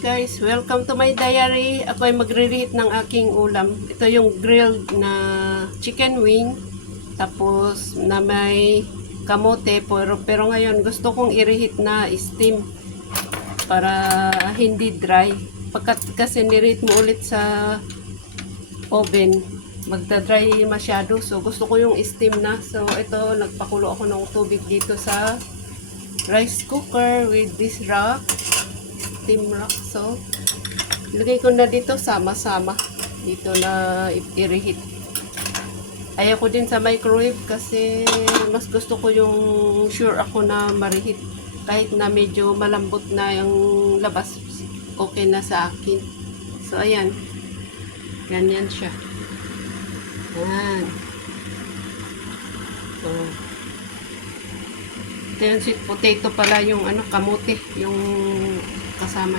Guys, welcome to my diary. Ako ay magre-reheat ng aking ulam. Ito yung grilled na chicken wing. Tapos na may kamote. Pero ngayon gusto kong i-reheat na steam. Para hindi dry. Pagkat kasi ni-reheat mo ulit sa oven, magda-dry masyado. So gusto ko yung steam na. So ito, nagpakulo ako ng tubig dito sa rice cooker with this rack. Steam rack. So, ilagay ko na dito sama-sama. Dito na i-reheat. Ayaw ko din sa microwave kasi mas gusto ko yung sure ako na ma-reheat. Kahit na medyo malambot na yung labas, okay na sa akin. So, ayan. Ganyan siya. Ayan. So, ito yung sweet potato pala yung kamote. Yung kasama